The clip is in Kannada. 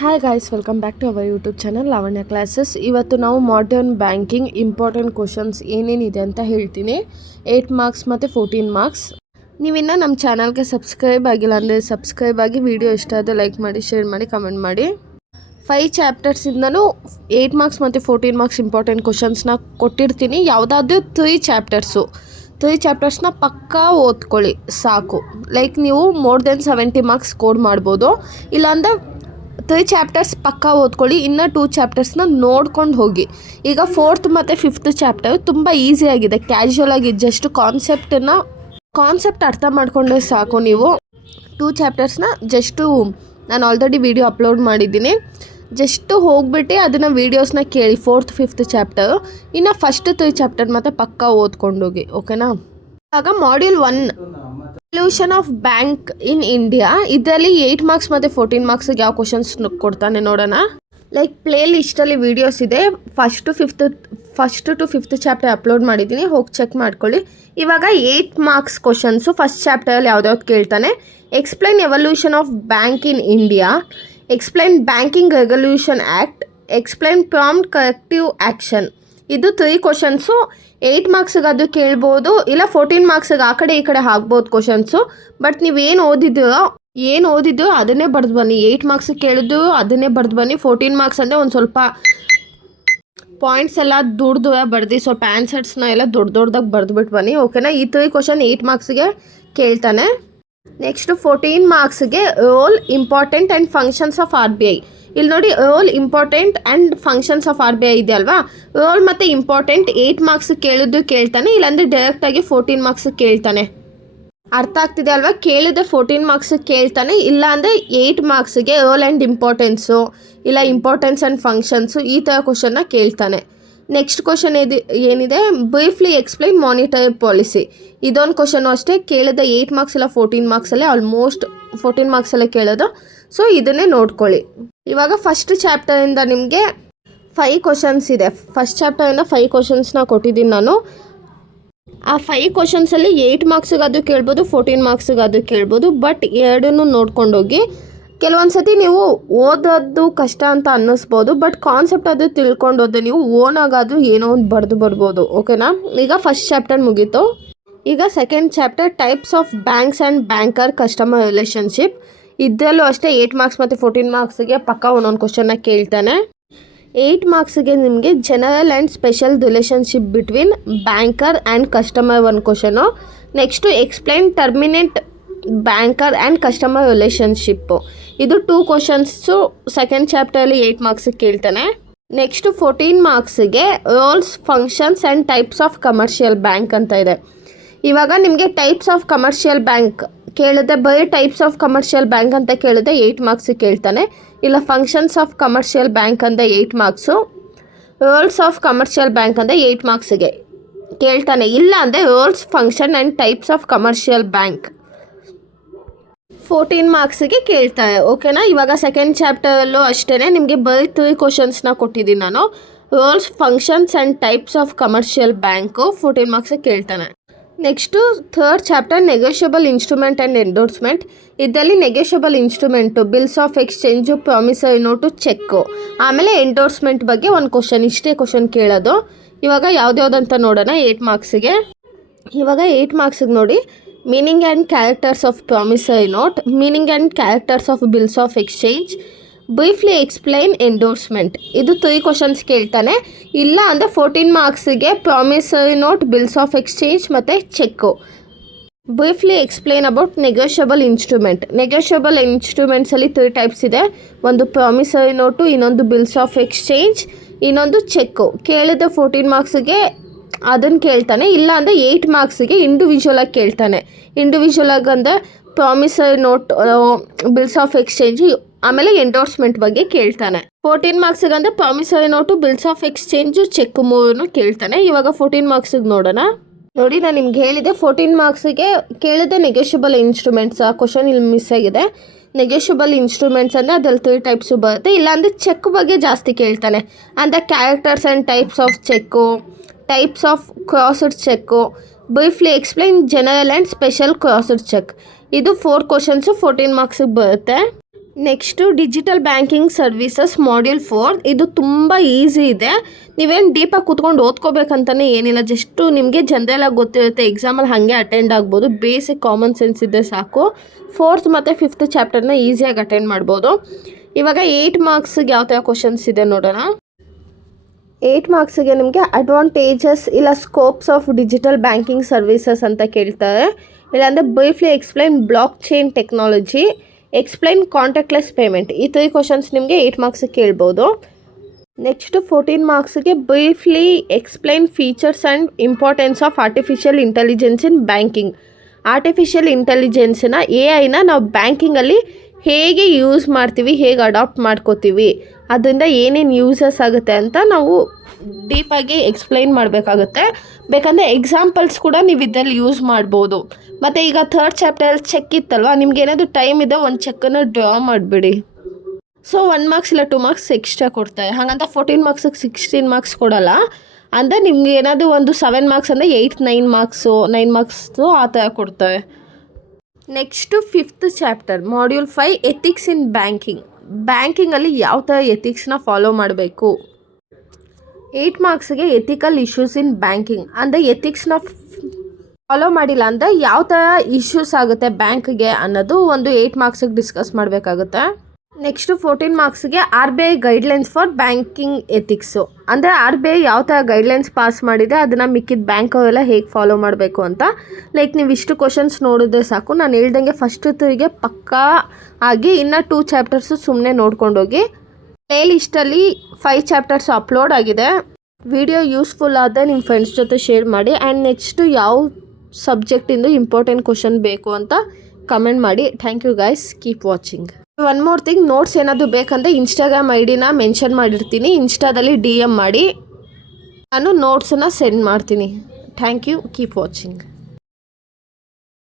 Hi guys, welcome back to our YouTube channel Lavanya classes. ಇವತ್ತು ನಾವು ಮಾಡರ್ನ್ ಬ್ಯಾಂಕಿಂಗ್ ಇಂಪಾರ್ಟೆಂಟ್ ಕ್ವಶನ್ಸ್ ಏನೇನಿದೆ ಅಂತ ಹೇಳ್ತೀನಿ. 8 ಮಾರ್ಕ್ಸ್ ಮತ್ತು 14 ಮಾರ್ಕ್ಸ್. ನೀವಿನ್ನು ನಮ್ಮ ಚಾನಲ್ಗೆ ಸಬ್ಸ್ಕ್ರೈಬ್ ಆಗಿಲ್ಲ ಅಂದರೆ ಸಬ್ಸ್ಕ್ರೈಬ್ ಆಗಿ, ವಿಡಿಯೋ ಇಷ್ಟ ಆದರೆ ಲೈಕ್ ಮಾಡಿ, ಶೇರ್ ಮಾಡಿ, ಕಮೆಂಟ್ ಮಾಡಿ. 5 ಚಾಪ್ಟರ್ಸಿಂದನೂ 8 ಮಾರ್ಕ್ಸ್ ಮತ್ತು 14 ಮಾರ್ಕ್ಸ್ ಇಂಪಾರ್ಟೆಂಟ್ ಕ್ವಶನ್ಸ್ನ ಕೊಟ್ಟಿರ್ತೀನಿ. ಯಾವುದಾದ್ರೂ 3 ಚಾಪ್ಟರ್ಸ್ನ ಪಕ್ಕಾ ಓದ್ಕೊಳ್ಳಿ ಸಾಕು. ಲೈಕ್ ನೀವು ಮೋರ್ ದೆನ್ 70 ಮಾರ್ಕ್ಸ್ ಸ್ಕೋರ್ ಮಾಡ್ಬೋದು. ಇಲ್ಲಾಂದರೆ 3 ಚಾಪ್ಟರ್ಸ್ ಪಕ್ಕಾ ಓದ್ಕೊಳ್ಳಿ, ಇನ್ನು 2 ಚಾಪ್ಟರ್ಸ್ನ ನೋಡ್ಕೊಂಡು ಹೋಗಿ. ಈಗ 4th ಮತ್ತು 5th ಚಾಪ್ಟರ್ ತುಂಬ ಈಸಿಯಾಗಿದೆ, ಕ್ಯಾಶುವಲ್ ಆಗಿ ಜಸ್ಟ್ ಕಾನ್ಸೆಪ್ಟ್ ಅರ್ಥ ಮಾಡಿಕೊಂಡ್ರೆ ಸಾಕು. ನೀವು 2 ಚಾಪ್ಟರ್ಸ್ನ ನಾನು ಆಲ್ರೆಡಿ ವಿಡಿಯೋ ಅಪ್ಲೋಡ್ ಮಾಡಿದ್ದೀನಿ, ಜಸ್ಟ್ ಹೋಗ್ಬಿಟ್ಟು ಅದನ್ನು ವೀಡಿಯೋಸ್ನ ಕೇಳಿ 4th 5th ಚಾಪ್ಟರು. ಇನ್ನು ಫಸ್ಟ್ 3 ಚಾಪ್ಟರ್ ಮತ್ತು ಪಕ್ಕಾ ಓದ್ಕೊಂಡೋಗಿ, ಓಕೆನಾ? ಆಗ module 1 solution of bank in India, ಇದರಲ್ಲಿ 8 ಮಾರ್ಕ್ಸ್ ಮತ್ತು 14 ಮಾರ್ಕ್ಸಿಗೆ ಯಾವ ಕ್ವಶನ್ಸ್ ಕೊಡ್ತಾನೆ ನೋಡೋಣ. ಲೈಕ್ ಪ್ಲೇ ಲಿಸ್ಟಲ್ಲಿ ವೀಡಿಯೋಸ್ ಇದೆ, first to fifth chapter upload ಮಾಡಿದ್ದೀನಿ, ಹೋಗಿ ಚೆಕ್ ಮಾಡ್ಕೊಳ್ಳಿ. ಇವಾಗ 8 ಮಾರ್ಕ್ಸ್ ಕ್ವಶನ್ಸು ಫಸ್ಟ್ ಚಾಪ್ಟರಲ್ಲಿ ಯಾವ್ದಾವ್ದು ಕೇಳ್ತಾನೆ. Explain evolution of bank in India, explain banking regulation act, explain prompt corrective action. ಇದು 3 ಕ್ವಶನ್ಸು 8 ಮಾರ್ಕ್ಸಿಗೆ ಅದು ಕೇಳ್ಬೋದು, ಇಲ್ಲ 14 ಮಾರ್ಕ್ಸಿಗೆ ಆ ಕಡೆ ಈ ಕಡೆ ಆಗ್ಬೋದು ಕ್ವಶನ್ಸು. ಬಟ್ ನೀವೇನು ಓದಿದ್ರೋ ಅದನ್ನೇ ಬರೆದು ಬನ್ನಿ. 8 ಮಾರ್ಕ್ಸಿಗೆ ಕೇಳಿದ್ರು ಅದನ್ನೇ ಬರೆದು ಬನ್ನಿ. 14 ಮಾರ್ಕ್ಸ್ ಅಂದರೆ ಒಂದು ಸ್ವಲ್ಪ ಪಾಯಿಂಟ್ಸ್ ಎಲ್ಲ ದುಡ್ದು ಬರೆದು, ಸ್ವಲ್ಪ ಆನ್ಸರ್ಸ್ನ ಎಲ್ಲ ದೊಡ್ಡದಾಗಿ ಬರೆದುಬಿಟ್ಟು ಬನ್ನಿ, ಓಕೆನಾ? ಈ 3 ಕ್ವಶನ್ 8 ಮಾರ್ಕ್ಸಿಗೆ ಕೇಳ್ತಾನೆ. ನೆಕ್ಸ್ಟ್ 14 ಮಾರ್ಕ್ಸ್ಗೆ role, important and functions of RBI. ಇಲ್ಲಿ ನೋಡಿ, role, important and functions of RBI ಇದೆ ಅಲ್ವಾ? ರೋಲ್ ಮತ್ತು ಇಂಪಾರ್ಟೆಂಟ್ 8 ಮಾರ್ಕ್ಸ್ ಕೇಳಿದ್ದು ಕೇಳ್ತಾನೆ, ಇಲ್ಲಾಂದರೆ ಡೈರೆಕ್ಟಾಗಿ 14 ಮಾರ್ಕ್ಸ್ ಕೇಳ್ತಾನೆ. ಅರ್ಥ ಆಗ್ತಿದೆ ಅಲ್ವಾ? ಕೇಳಿದ್ರೆ 14 ಮಾರ್ಕ್ಸ್ ಕೇಳ್ತಾನೆ, ಇಲ್ಲ ಅಂದರೆ 8 ಮಾರ್ಕ್ಸಿಗೆ ರೋಲ್ ಆ್ಯಂಡ್ ಇಂಪಾರ್ಟೆನ್ಸು, ಇಲ್ಲ ಇಂಪಾರ್ಟೆನ್ಸ್ ಆ್ಯಂಡ್ ಫಂಕ್ಷನ್ಸು, ಈ ಥರ ಕ್ವಶನ್ನ ಕೇಳ್ತಾನೆ. ನೆಕ್ಸ್ಟ್ ಕ್ವಶನ್ ಏನಿದೆ, ಬ್ರೀಫ್ಲಿ ಎಕ್ಸ್ಪ್ಲೈನ್ ಮಾನಿಟರಿ ಪಾಲಿಸಿ. ಇದೊಂದು ಕ್ವಶನು ಅಷ್ಟೇ, ಕೇಳಿದ 8 ಮಾರ್ಕ್ಸ್ ಇಲ್ಲ 14 ಮಾರ್ಕ್ಸಲ್ಲೇ, ಆಲ್ಮೋಸ್ಟ್ 14 ಮಾರ್ಕ್ಸಲ್ಲೇ ಕೇಳೋದು. ಸೊ ಇದನ್ನೇ ನೋಡ್ಕೊಳ್ಳಿ. ಇವಾಗ ಫಸ್ಟ್ ಚಾಪ್ಟರಿಂದ ನಿಮಗೆ 5 ಕ್ವಶನ್ಸ್ ಇದೆ. ಫಸ್ಟ್ ಚಾಪ್ಟರಿಂದ 5 ಕ್ವಶನ್ಸ್ನ ಕೊಟ್ಟಿದ್ದೀನಿ ನಾನು. ಆ 5 ಕ್ವಶನ್ಸಲ್ಲಿ 8 ಮಾರ್ಕ್ಸಿಗೆ ಅದು ಕೇಳ್ಬೋದು, 14 ಮಾರ್ಕ್ಸಿಗೆ ಅದು ಕೇಳ್ಬೋದು. ಬಟ್ ಎರಡನ್ನೂ ನೋಡ್ಕೊಂಡೋಗಿ. ಕೆಲವೊಂದು ಸತಿ ನೀವು ಓದೋದು ಕಷ್ಟ ಅಂತ ಅನ್ನಿಸ್ಬೋದು, ಬಟ್ ಕಾನ್ಸೆಪ್ಟ್ ಅದು ತಿಳ್ಕೊಂಡೋದು ನೀವು ಓನಾಗಾದರೂ ಏನೋ ಒಂದು ಬರೆದು ಬರ್ಬೋದು, ಓಕೆನಾ? ಈಗ ಫಸ್ಟ್ ಚಾಪ್ಟರ್ ಮುಗೀತು. ಈಗ second chapter, types of banks and banker customer relationship. ಇದರಲ್ಲೂ ಅಷ್ಟೇ 8 ಮಾರ್ಕ್ಸ್ ಮತ್ತು 14 ಮಾರ್ಕ್ಸಿಗೆ ಪಕ್ಕ ಒಂದೊಂದು ಕ್ವಶನ್ನ ಕೇಳ್ತಾನೆ. 8 ಮಾರ್ಕ್ಸಿಗೆ ನಿಮಗೆ general and special relationship between banker and customer ಒಂದು question. Next explain terminate banker and customer relationship. ಇದು 2 ಕ್ವಶನ್ಸು ಸೆಕೆಂಡ್ ಚಾಪ್ಟರಲ್ಲಿ 8 ಮಾರ್ಕ್ಸಿಗೆ ಕೇಳ್ತಾನೆ. ನೆಕ್ಸ್ಟು 14 ಮಾರ್ಕ್ಸಿಗೆ roles, functions and types of commercial bank ಅಂತ ಇದೆ. ಇವಾಗ ನಿಮಗೆ ಟೈಪ್ಸ್ ಆಫ್ ಕಮರ್ಷಿಯಲ್ ಬ್ಯಾಂಕ್ ಕೇಳಿದೆ, ಬರೀ ಟೈಪ್ಸ್ ಆಫ್ ಕಮರ್ಷಿಯಲ್ ಬ್ಯಾಂಕ್ ಅಂತ ಕೇಳಿದೆ 8 ಮಾರ್ಕ್ಸಿಗೆ ಕೇಳ್ತಾನೆ. ಇಲ್ಲ ಫಂಕ್ಷನ್ಸ್ ಆಫ್ ಕಮರ್ಷಿಯಲ್ ಬ್ಯಾಂಕ್ ಅಂತ 8 marks, roles of commercial bank ಅಂತ 8 ಮಾರ್ಕ್ಸಿಗೆ ಕೇಳ್ತಾನೆ. ಇಲ್ಲ ಅಂದರೆ roles, function and types of commercial bank 14 ಮಾರ್ಕ್ಸಿಗೆ ಕೇಳ್ತಾರೆ, ಓಕೆನಾ? ಇವಾಗ ಸೆಕೆಂಡ್ ಚಾಪ್ಟರಲ್ಲೂ ಅಷ್ಟೇ ನಿಮಗೆ ಬರೀ 3 ಕ್ವಶನ್ಸ್ನ ಕೊಟ್ಟಿದ್ದೀನಿ ನಾನು. Roles, functions and types of commercial bank 14 ಮಾರ್ಕ್ಸಿಗೆ ಕೇಳ್ತಾನೆ. Next third chapter, negotiable instrument and endorsement. ಇದರಲ್ಲಿ negotiable instrument, bills of exchange, promissory note, cheque, ಆಮೇಲೆ ಎಂಡೋರ್ಸ್ಮೆಂಟ್ ಬಗ್ಗೆ ಒಂದು ಕ್ವಶನ್, ಇಷ್ಟೇ ಕ್ವಶನ್ ಕೇಳೋದು. ಇವಾಗ ಯಾವ್ದ್ಯಾವ್ದಂತ ನೋಡೋಣ 8 ಮಾರ್ಕ್ಸಿಗೆ. ಇವಾಗ 8 ಮಾರ್ಕ್ಸಿಗೆ ನೋಡಿ, meaning and characters of promissory note, meaning and characters of bills of exchange, briefly explain endorsement. ಇದು 3 ಕ್ವಶನ್ಸ್ ಕೇಳ್ತಾನೆ. ಇಲ್ಲ ಅಂದರೆ 14 ಮಾರ್ಕ್ಸಿಗೆ promissory note, bills of exchange ಮತ್ತು cheque. Briefly explain about negotiable instrument. Negotiable ಇನ್ಸ್ಟ್ರೂಮೆಂಟ್ಸಲ್ಲಿ 3 ಟೈಪ್ಸ್ ಇದೆ, ಒಂದು ಪ್ರಾಮಿಸರಿ ನೋಟು, ಇನ್ನೊಂದು ಬಿಲ್ಸ್ ಆಫ್ ಎಕ್ಸ್ಚೇಂಜ್, ಇನ್ನೊಂದು ಚೆಕ್ಕು. ಕೇಳಿದ 14 ಮಾರ್ಕ್ಸಿಗೆ ಅದನ್ನು ಕೇಳ್ತಾನೆ. ಇಲ್ಲ ಅಂದರೆ 8 ಮಾರ್ಕ್ಸಿಗೆ ಇಂಡಿವಿಜುವಲಾಗಿ ಕೇಳ್ತಾನೆ. ಇಂಡಿವಿಜುವಲಾಗಿ ಅಂದರೆ promissory note, bills of exchange, ಆಮೇಲೆ ಎಂಡೋರ್ಸ್ಮೆಂಟ್ ಬಗ್ಗೆ ಕೇಳ್ತಾನೆ. 14 ಮಾರ್ಕ್ಸಿಗೆ ಅಂದರೆ promissory note, bills of exchange, cheque 3 ಕೇಳ್ತಾನೆ. ಇವಾಗ 14 ಮಾರ್ಕ್ಸಿಗೆ ನೋಡೋಣ. ನೋಡಿ, ನಾನು ನಿಮ್ಗೆ ಹೇಳಿದೆ 14 ಮಾರ್ಕ್ಸಿಗೆ ಕೇಳಿದೆ ನೆಗೋಷಿಯಬಲ್ ಇನ್ಸ್ಟ್ರೂಮೆಂಟ್ಸ್. ಆ ಕ್ವಶನ್ ಇಲ್ಲಿ ಮಿಸ್ ಆಗಿದೆ. ನೆಗೋಷಿಯಬಲ್ ಇನ್ಸ್ಟ್ರೂಮೆಂಟ್ಸ್ ಅಂದರೆ ಅದ್ರಲ್ಲಿ 3 ಟೈಪ್ಸು ಬರುತ್ತೆ. ಇಲ್ಲಾಂದರೆ ಚೆಕ್ ಬಗ್ಗೆ ಜಾಸ್ತಿ ಕೇಳ್ತಾನೆ, ಅಂದರೆ characters and types of cheque, types of crossed cheque, briefly explain general and special crossed cheque. ಇದು 4 ಕ್ವಶನ್ಸು 14 ಮಾರ್ಕ್ಸಿಗೆ ಬರುತ್ತೆ. Next digital banking services module 4. ಇದು ತುಂಬ ಈಸಿ ಇದೆ. ನೀವೇನು ಡೀಪಾಗಿ ಕೂತ್ಕೊಂಡು ಓದ್ಕೋಬೇಕಂತಲೇ ಏನಿಲ್ಲ, ಜಸ್ಟು ನಿಮಗೆ ಜನರಲಾಗಿ ಗೊತ್ತಿರುತ್ತೆ, ಎಕ್ಸಾಮಲ್ಲಿ ಹಾಗೆ ಅಟೆಂಡ್ ಆಗ್ಬೋದು. ಬೇಸಿಕ್ ಕಾಮನ್ ಸೆನ್ಸ್ ಇದ್ದರೆ ಸಾಕು. 4th ಮತ್ತು 5th ಚಾಪ್ಟರ್ನ ಈಸಿಯಾಗಿ ಅಟೆಂಡ್ ಮಾಡ್ಬೋದು. ಇವಾಗ 8 ಮಾರ್ಕ್ಸಿಗೆ ಯಾವ ಥರ ಕ್ವಶನ್ಸ್ ಇದೆ ನೋಡೋಣ. 8 ಮಾರ್ಕ್ಸಿಗೆ ನಿಮಗೆ ಅಡ್ವಾಂಟೇಜಸ್ ಇಲ್ಲ scopes of digital banking services ಅಂತ ಕೇಳ್ತಾರೆ. ಇಲ್ಲಾಂದರೆ briefly explain blockchain technology, explain contactless payment. ಈ 3 ಕ್ವಶನ್ಸ್ ನಿಮಗೆ 8 ಮಾರ್ಕ್ಸಿಗೆ ಕೇಳ್ಬೋದು. ನೆಕ್ಸ್ಟ್ 14 ಮಾರ್ಕ್ಸಿಗೆ briefly explain features and importance of artificial intelligence in banking. Artificial ಇಂಟೆಲಿಜೆನ್ಸ್ನ AI ನಾವು ಬ್ಯಾಂಕಿಂಗಲ್ಲಿ ಹೇಗೆ ಯೂಸ್ ಮಾಡ್ತೀವಿ, ಹೇಗೆ ಅಡಾಪ್ಟ್ ಮಾಡ್ಕೋತೀವಿ, ಅದರಿಂದ ಏನೇನು ಯೂಸಸ್ ಆಗುತ್ತೆ ಅಂತ ನಾವು ಡೀಪಾಗಿ ಎಕ್ಸ್ಪ್ಲೈನ್ ಮಾಡಬೇಕಾಗುತ್ತೆ. ಬೇಕಂದರೆ ಎಕ್ಸಾಂಪಲ್ಸ್ ಕೂಡ ನೀವು ಇದರಲ್ಲಿ ಯೂಸ್ ಮಾಡ್ಬೋದು. ಮತ್ತು ಈಗ 3rd ಚಾಪ್ಟರಲ್ಲಿ ಚೆಕ್ ಇತ್ತಲ್ವ, ನಿಮ್ಗೆ ಏನಾದರೂ ಟೈಮ್ ಇದೆ ಒಂದು ಚೆಕ್ಕನ್ನು ಡ್ರಾ ಮಾಡಿಬಿಡಿ. ಸೊ 1 ಮಾರ್ಕ್ಸ್ ಇಲ್ಲ 2 ಮಾರ್ಕ್ಸ್ ಎಕ್ಸ್ಟ್ರಾ ಕೊಡ್ತಾರೆ. ಹಾಗಂತ 14 ಮಾರ್ಕ್ಸಿಗೆ 16 ಮಾರ್ಕ್ಸ್ ಕೊಡೋಲ್ಲ. ಅಂದರೆ ನಿಮ್ಗೆ ಏನಾದರೂ ಒಂದು 7 ಮಾರ್ಕ್ಸ್ ಅಂದರೆ 8 9 ಮಾರ್ಕ್ಸು ಆ ಥರ ಕೊಡ್ತಾರೆ. Next 5th chapter module 5 ethics in banking. ಬ್ಯಾಂಕಿಂಗಲ್ಲಿ ಯಾವ ಥರ ಎಥಿಕ್ಸ್ನ ಫಾಲೋ ಮಾಡಬೇಕು. 8 ಮಾರ್ಕ್ಸಿಗೆ ಎಥಿಕಲ್ ಇಶ್ಯೂಸ್ ಇನ್ ಬ್ಯಾಂಕಿಂಗ್. ಅಂದರೆ ಎಥಿಕ್ಸ್ನ ಫಾಲೋ ಮಾಡಿಲ್ಲ ಅಂದರೆ ಯಾವ ಥರ ಇಶ್ಯೂಸ್ ಆಗುತ್ತೆ ಬ್ಯಾಂಕ್ಗೆ ಅನ್ನೋದು ಒಂದು 8 ಮಾರ್ಕ್ಸಿಗೆ ಡಿಸ್ಕಸ್ ಮಾಡಬೇಕಾಗುತ್ತೆ. Next 14 ಮಾರ್ಕ್ಸಿಗೆ RBI guidelines for banking ethics. ಅಂದರೆ RBI ಯಾವ ಥರ ಗೈಡ್ಲೈನ್ಸ್ ಪಾಸ್ ಮಾಡಿದೆ ಅದನ್ನು ಮಿಕ್ಕಿದ ಬ್ಯಾಂಕ್ ಅವರೆಲ್ಲ ಹೇಗೆ ಫಾಲೋ ಮಾಡಬೇಕು ಅಂತ. ಲೈಕ್ ನೀವು ಇಷ್ಟು ಕ್ವಶನ್ಸ್ ನೋಡಿದ್ರೆ ಸಾಕು. ನಾನು ಹೇಳ್ದಂಗೆ ಫಸ್ಟ್ 3ಗೆ ಪಕ್ಕಾ ಆಗಿ ಇನ್ನು 2 ಚಾಪ್ಟರ್ಸು ಸುಮ್ಮನೆ ನೋಡ್ಕೊಂಡೋಗಿ. ಪ್ಲೇ ಲಿಸ್ಟಲ್ಲಿ 5 ಚಾಪ್ಟರ್ಸ್ ಅಪ್ಲೋಡ್ ಆಗಿದೆ. ವಿಡಿಯೋ ಯೂಸ್ಫುಲ್ ಆದರೆ ನಿಮ್ಮ ಫ್ರೆಂಡ್ಸ್ ಜೊತೆ ಶೇರ್ ಮಾಡಿ. ಆ್ಯಂಡ್ ನೆಕ್ಸ್ಟು ಯಾವ ಸಬ್ಜೆಕ್ಟಿಂದು ಇಂಪಾರ್ಟೆಂಟ್ ಕ್ವಶನ್ ಬೇಕು ಅಂತ ಕಮೆಂಟ್ ಮಾಡಿ. Thank you guys, keep watching. One more thing, notes ಏನಾದರೂ ಬೇಕಂದರೆ ಇನ್ಸ್ಟಾಗ್ರಾಮ್ ID ಮೆನ್ಷನ್ ಮಾಡಿರ್ತೀನಿ. ಇನ್ಸ್ಟಾದಲ್ಲಿ DM ಮಾಡಿ, ನಾನು ನೋಟ್ಸನ್ನು ಸೆಂಡ್ ಮಾಡ್ತೀನಿ. Thank you, keep watching.